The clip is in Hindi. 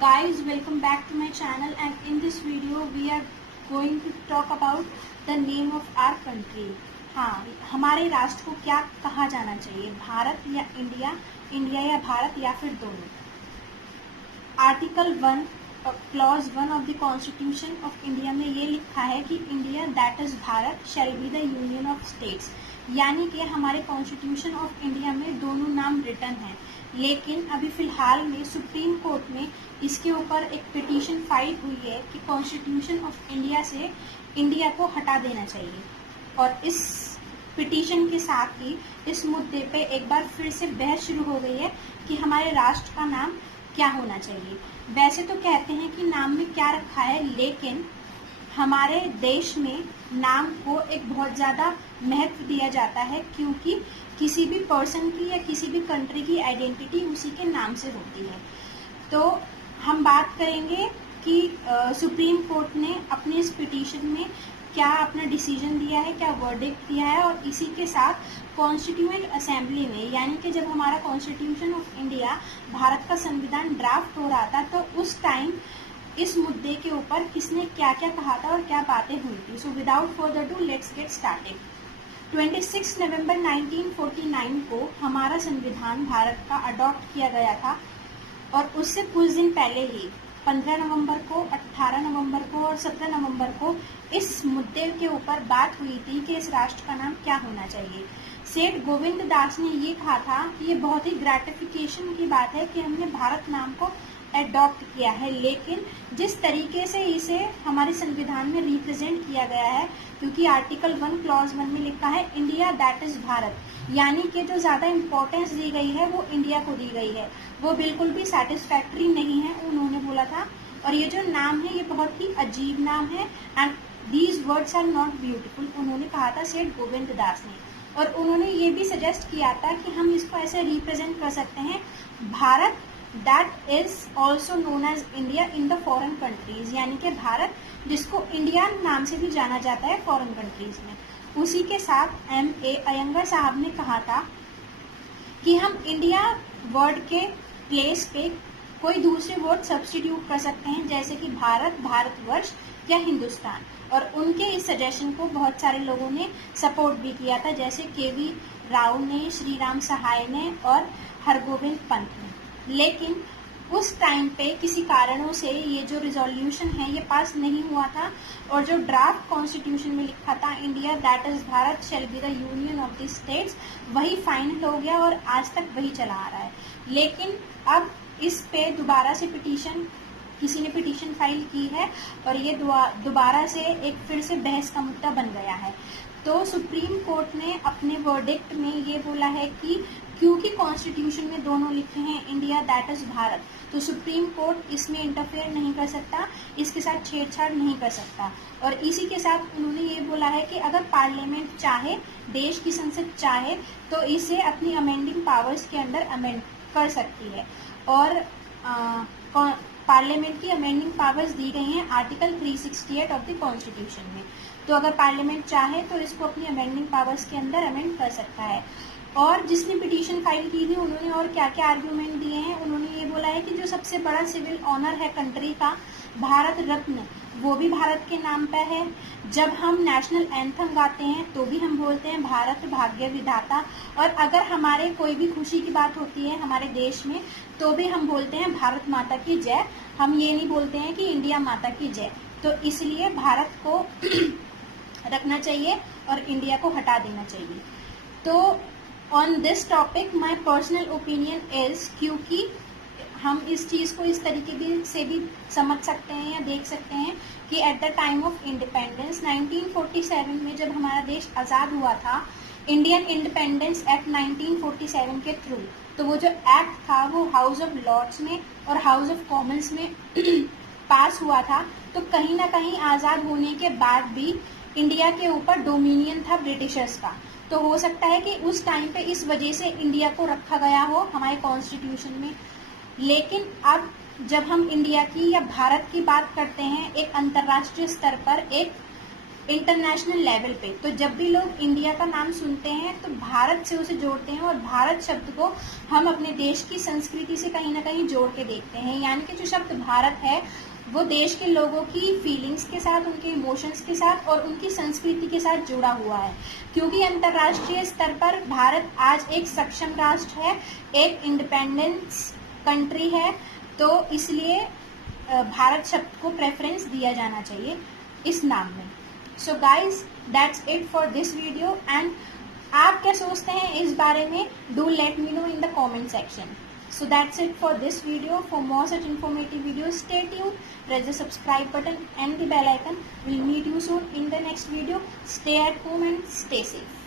Guys, welcome back to my channel, and in this video we are going to talk about the name of our country. हाँ, हमारे राष्ट्र को क्या कहा जाना चाहिए, भारत या इंडिया, इंडिया या भारत या फिर दोनों। Article 1 clause 1 of the constitution of India में ये लिखा है कि India that is Bharat shall be the union of states, यानी कि हमारे कॉन्स्टिट्यूशन ऑफ इंडिया में दोनों नाम रिटर्न हैं। लेकिन अभी फिलहाल में सुप्रीम कोर्ट में इसके ऊपर एक पिटीशन फाइल हुई है कि कॉन्स्टिट्यूशन ऑफ इंडिया से इंडिया को हटा देना चाहिए, और इस पिटीशन के साथ ही इस मुद्दे पे एक बार फिर से बहस शुरू हो गई है कि हमारे राष्ट्र का नाम क्या होना चाहिए। वैसे तो कहते हैं कि नाम में क्या रखा है, लेकिन हमारे देश में नाम को एक बहुत ज़्यादा महत्व दिया जाता है, क्योंकि किसी भी पर्सन की या किसी भी कंट्री की आइडेंटिटी उसी के नाम से होती है। तो हम बात करेंगे कि सुप्रीम कोर्ट ने अपने इस पिटीशन में क्या अपना डिसीजन दिया है, क्या वर्डिक्ट दिया है, और इसी के साथ कॉन्स्टिट्यूएंट असेंबली में, यानी कि जब हमारा कॉन्स्टिट्यूशन ऑफ इंडिया, भारत का संविधान ड्राफ्ट हो रहा था, तो उस टाइम इस मुद्दे के ऊपर किसने क्या क्या कहा था और क्या बातें हुई थी। So without further do let's get started. 26 नवंबर 1949 को हमारा संविधान भारत का अडॉप्ट किया गया था, और उससे कुछ दिन पहले ही 15 नवंबर को, 18 नवंबर को और 17 नवंबर को इस मुद्दे के ऊपर बात हुई थी कि इस राष्ट्र का नाम क्या होना चाहिए। सेठ गोविंद दास ने ये कहा था कि ये बहुत ही ग्रेटिफिकेशन की बात है कि हमने भारत नाम को एडॉप्ट किया है, लेकिन जिस तरीके से इसे हमारे संविधान में रिप्रेजेंट किया गया है, क्योंकि आर्टिकल 1 क्लॉज 1 में लिखा है इंडिया दैट इज भारत, यानी कि जो ज़्यादा इम्पोर्टेंस दी गई है वो इंडिया को दी गई है, वो बिल्कुल भी सेटिस्फैक्ट्री नहीं है, उन्होंने बोला था। और ये जो नाम है ये बहुत ही अजीब नाम है, and these words are not beautiful, उन्होंने कहा था सेठ गोविंद दास ने। और उन्होंने ये भी सजेस्ट किया था कि हम इसको ऐसे रिप्रेजेंट कर सकते हैं, Bharat that is also known as India in the foreign countries, यानी कि भारत जिसको इंडिया नाम से भी जाना जाता है फॉरेन कंट्रीज में। उसी के साथ M.A. अयंगर साहब ने कहा था कि हम इंडिया वर्ड के प्लेस पे कोई दूसरे वर्ड सब्स्टिट्यूट कर सकते हैं, जैसे कि भारत, भारतवर्ष या हिंदुस्तान। और उनके इस सजेशन को बहुत सारे लोगों ने सपोर्ट भी किया था, जैसे के.वी. राव ने, श्री राम सहाय ने और हरगोविंद पंत ने। लेकिन उस टाइम पे किसी कारणों से ये जो रिजोल्यूशन है ये पास नहीं हुआ था, और जो ड्राफ्ट कॉन्स्टिट्यूशन में लिखा था India that is Bharat shall be the union of the states, वही फाइनल हो गया और आज तक वही चला आ रहा है। लेकिन अब इस पे दोबारा से किसी ने पिटीशन फाइल की है, और ये दोबारा से एक फिर से बहस का मुद्दा बन गया है। तो सुप्रीम कोर्ट ने अपने वर्डिक्ट में ये बोला है कि क्योंकि कॉन्स्टिट्यूशन में दोनों लिखे हैं इंडिया दैट इज भारत, तो सुप्रीम कोर्ट इसमें इंटरफेयर नहीं कर सकता, इसके साथ छेड़छाड़ नहीं कर सकता। और इसी के साथ उन्होंने ये बोला है कि अगर पार्लियामेंट चाहे, देश की संसद चाहे, तो इसे अपनी अमेंडिंग पावर्स के अंदर अमेंड कर सकती है। और पार्लियामेंट की अमेंडिंग पावर्स दी गई हैं आर्टिकल 368 ऑफ द कॉन्स्टिट्यूशन में। तो अगर पार्लियामेंट चाहे तो इसको अपनी अमेंडिंग पावर्स के अंदर अमेंड कर सकता है। और जिसने पिटीशन फाइल की थी उन्होंने और क्या क्या आर्ग्यूमेंट दिए हैं, उन्होंने ये बोला है कि जो सबसे बड़ा सिविल ऑनर है कंट्री का, भारत रत्न, वो भी भारत के नाम पर है। जब हम नेशनल एंथम गाते हैं तो भी हम बोलते हैं भारत भाग्य विधाता, और अगर हमारे कोई भी खुशी की बात होती है हमारे देश में तो भी हम बोलते हैं भारत माता की जय, हम ये नहीं बोलते हैं कि इंडिया माता की जय। तो इसलिए भारत को रखना चाहिए और इंडिया को हटा देना चाहिए। तो on this topic my personal opinion is, क्योंकि हम इस चीज़ को इस तरीके से भी समझ सकते हैं या देख सकते हैं कि at the time of independence 1947 में जब हमारा देश आज़ाद हुआ था, इंडियन इंडिपेंडेंस एक्ट 1947 के थ्रू, तो वो जो एक्ट था वो हाउस ऑफ लॉर्ड्स में और हाउस ऑफ कॉमन्स में पास हुआ था। तो कहीं ना कहीं आज़ाद होने के बाद भी इंडिया के ऊपर डोमिनियन था ब्रिटिशर्स का। तो हो सकता है कि उस टाइम पे इस वजह से इंडिया को रखा गया हो हमारे कॉन्स्टिट्यूशन में। लेकिन अब जब हम इंडिया की या भारत की बात करते हैं एक अंतर्राष्ट्रीय स्तर पर, एक इंटरनेशनल लेवल पे। तो जब भी लोग इंडिया का नाम सुनते हैं तो भारत से उसे जोड़ते हैं, और भारत शब्द को हम अपने देश की संस्कृति से कहीं ना कहीं जोड़ के देखते हैं। यानी कि जो शब्द भारत है वो देश के लोगों की फीलिंग्स के साथ, उनके इमोशंस के साथ और उनकी संस्कृति के साथ जुड़ा हुआ है। क्योंकि अंतर्राष्ट्रीय स्तर पर भारत आज एक सक्षम राष्ट्र है, एक इंडिपेंडेंस कंट्री है, तो इसलिए भारत शब्द को प्रेफरेंस दिया जाना चाहिए इस नाम में। So guys, that's it for this video. And आप क्या सोचते हैं इस बारे में? Do let me know in the comment section. So that's it for this video. For more such informative videos, stay tuned, press the subscribe button and the bell icon. We'll meet you soon in the next video. Stay at home and stay safe.